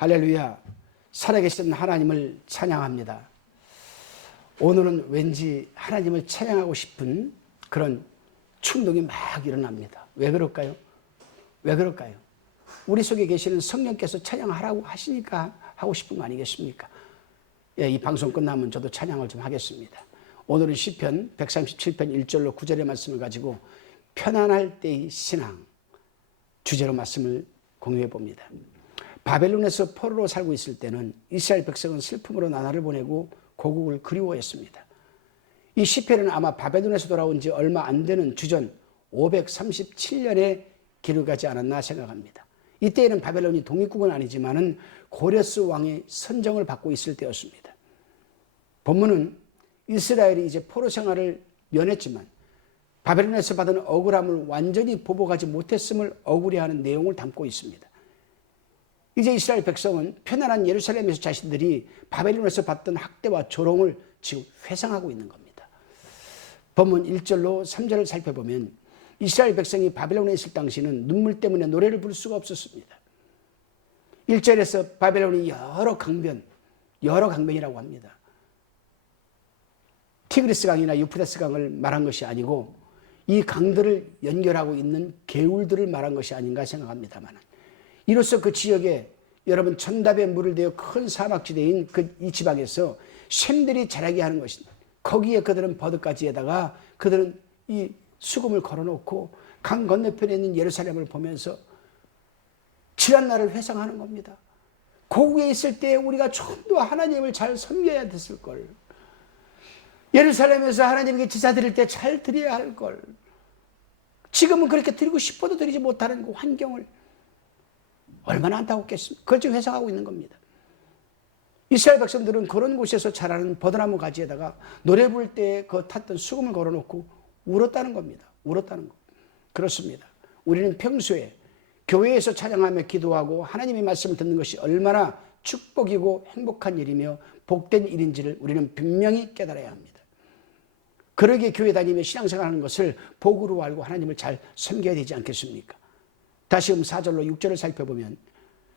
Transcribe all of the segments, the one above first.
할렐루야. 살아계신 하나님을 찬양합니다. 오늘은 왠지 하나님을 찬양하고 싶은 그런 충동이 막 일어납니다. 왜 그럴까요? 왜 그럴까요? 우리 속에 계시는 성령께서 찬양하라고 하시니까 하고 싶은 거 아니겠습니까? 이 방송 끝나면 저도 찬양을 좀 하겠습니다. 오늘은 시편 137편 1절로 9절의 말씀을 가지고 편안할 때의 신앙 주제로 말씀을 공유해 봅니다. 바벨론에서 포로로 살고 있을 때는 이스라엘 백성은 슬픔으로 나날을 보내고 고국을 그리워했습니다. 이 시편은 아마 바벨론에서 돌아온 지 얼마 안 되는 주전 537년에 기록하지 않았나 생각합니다. 이때에는 바벨론이 독립국은 아니지만은 고레스 왕의 선정을 받고 있을 때였습니다. 본문은 이스라엘이 이제 포로 생활을 면했지만 바벨론에서 받은 억울함을 완전히 보복하지 못했음을 억울해하는 내용을 담고 있습니다. 이제 이스라엘 백성은 편안한 예루살렘에서 자신들이 바벨론에서 받던 학대와 조롱을 지금 회상하고 있는 겁니다. 본문 1절로 3절을 살펴보면 이스라엘 백성이 바벨론에 있을 당시는 눈물 때문에 노래를 부를 수가 없었습니다. 1절에서 바벨론이 여러 강변이라고 합니다. 티그리스 강이나 유프라스 강을 말한 것이 아니고 이 강들을 연결하고 있는 개울들을 말한 것이 아닌가 생각합니다만, 이로써 그 지역에 여러분 천답의 물을 대어 큰 사막지대인 이 지방에서 샘들이 자라게 하는 것입니다. 거기에 그들은 버드가지에다가 그들은 이 수금을 걸어놓고 강 건너편에 있는 예루살렘을 보면서 지난 날을 회상하는 겁니다. 고국에 있을 때 우리가 좀 더 하나님을 잘 섬겨야 됐을 걸. 예루살렘에서 하나님께 제사 드릴 때 잘 드려야 할 걸. 지금은 그렇게 드리고 싶어도 드리지 못하는 그 환경을 얼마나 안타깝겠습니까? 그걸 지금 회상하고 있는 겁니다. 이스라엘 백성들은 그런 곳에서 자라는 버드나무 가지에다가 노래 부를 때 그 탔던 수금을 걸어놓고 울었다는 겁니다. 울었다는 것. 그렇습니다. 우리는 평소에 교회에서 찬양하며 기도하고 하나님의 말씀을 듣는 것이 얼마나 축복이고 행복한 일이며 복된 일인지를 우리는 분명히 깨달아야 합니다. 그러기에 교회 다니며 신앙생활하는 것을 복으로 알고 하나님을 잘 섬겨야 되지 않겠습니까? 다시금 4절로 6절을 살펴보면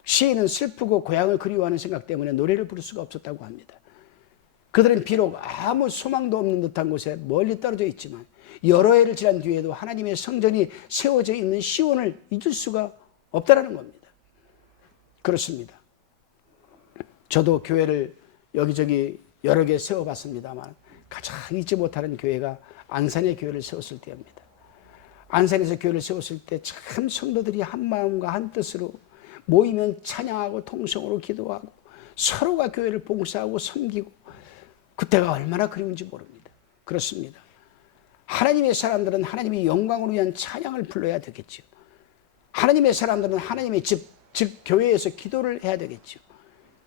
시인은 슬프고 고향을 그리워하는 생각 때문에 노래를 부를 수가 없었다고 합니다. 그들은 비록 아무 소망도 없는 듯한 곳에 멀리 떨어져 있지만 여러 해를 지난 뒤에도 하나님의 성전이 세워져 있는 시온을 잊을 수가 없다는 겁니다. 그렇습니다. 저도 교회를 여기저기 여러 개 세워봤습니다만 가장 잊지 못하는 교회가 안산의 교회를 세웠을 때입니다. 안산에서 교회를 세웠을 때 참 성도들이 한 마음과 한 뜻으로 모이면 찬양하고 통성으로 기도하고 서로가 교회를 봉사하고 섬기고 그때가 얼마나 그리운지 모릅니다. 그렇습니다. 하나님의 사람들은 하나님의 영광을 위한 찬양을 불러야 되겠죠. 하나님의 사람들은 하나님의 집, 즉 교회에서 기도를 해야 되겠죠.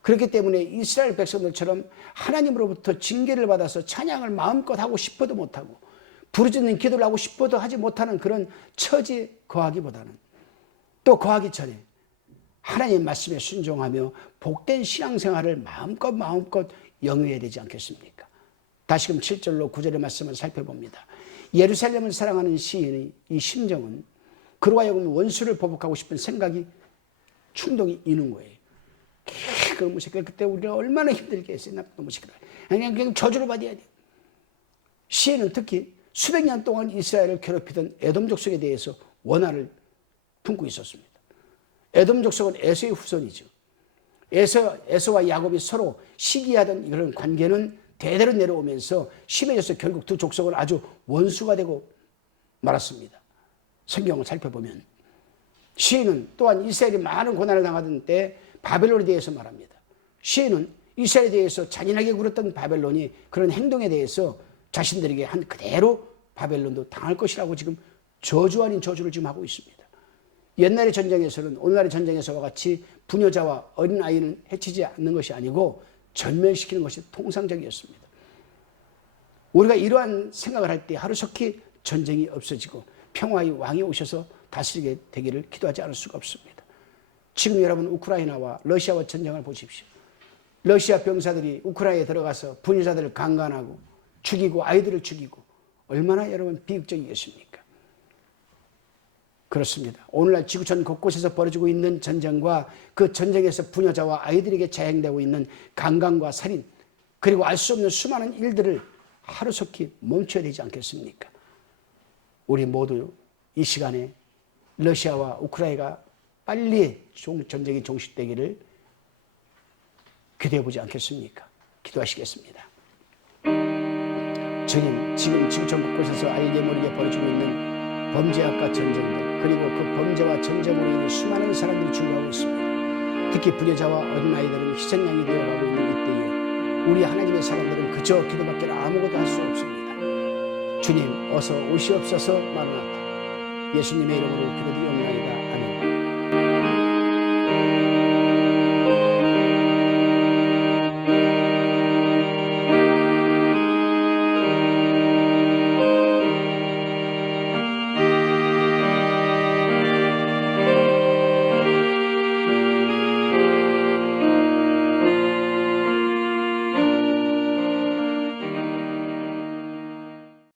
그렇기 때문에 이스라엘 백성들처럼 하나님으로부터 징계를 받아서 찬양을 마음껏 하고 싶어도 못하고 부르짖는 기도를 하고 싶어도 하지 못하는 그런 처지에 거하기보다는 또 거하기 전에 하나님의 말씀에 순종하며 복된 신앙생활을 마음껏 영위해야 되지 않겠습니까? 다시금 7절로 9절의 말씀을 살펴봅니다. 예루살렘을 사랑하는 시인의 이 심정은 그로 하여금 원수를 보복하고 싶은 생각이 충동이 있는 거예요. 너무 시끄러워. 그때 우리가 얼마나 힘들게 했어요. 너무 시끄러워. 그냥 저주를 받아야 돼요. 시인은 특히 수백 년 동안 이스라엘을 괴롭히던 에돔 족속에 대해서 원한을 품고 있었습니다. 에돔 족속은 에서의 후손이죠. 에서와 야곱이 서로 시기하던 그런 관계는 대대로 내려오면서 심해져서 결국 두 족속은 아주 원수가 되고 말았습니다. 성경을 살펴보면 시인은 또한 이스라엘이 많은 고난을 당하던 때 바벨론에 대해서 말합니다. 시인은 이스라엘에 대해서 잔인하게 굴었던 바벨론이 그런 행동에 대해서 자신들에게 한 그대로 바벨론도 당할 것이라고 지금 저주 아닌 저주를 지금 하고 있습니다. 옛날의 전쟁에서는 오늘날의 전쟁에서와 같이 부녀자와 어린아이는 해치지 않는 것이 아니고 전멸시키는 것이 통상적이었습니다. 우리가 이러한 생각을 할 때 하루속히 전쟁이 없어지고 평화의 왕이 오셔서 다스리게 되기를 기도하지 않을 수가 없습니다. 지금 여러분 우크라이나와 러시아와 전쟁을 보십시오. 러시아 병사들이 우크라이나에 들어가서 부녀자들을 강간하고 죽이고 아이들을 죽이고 얼마나 여러분 비극적이겠습니까? 그렇습니다. 오늘날 지구촌 곳곳에서 벌어지고 있는 전쟁과 그 전쟁에서 부녀자와 아이들에게 자행되고 있는 강간과 살인, 그리고 알 수 없는 수많은 일들을 하루속히 멈춰야 되지 않겠습니까? 우리 모두 이 시간에 러시아와 우크라이나가 빨리 전쟁이 종식되기를 기도해 보지 않겠습니까? 기도하시겠습니다. 주님, 지금 지구촌 곳곳에서 알게 모르게 벌어지고 있는 범죄학과 전쟁들, 그리고 그 범죄와 전쟁으로 인해 수많은 사람들이 죽어가고 있습니다. 특히 불효자와 어린아이들은 희생양이 되어가고 있는 이때에 우리 하나님의 사람들은 그저 기도밖에 아무것도 할 수 없습니다. 주님, 어서 오시옵소서. 마라나타. 예수님의 이름으로 기도드리옵나이다.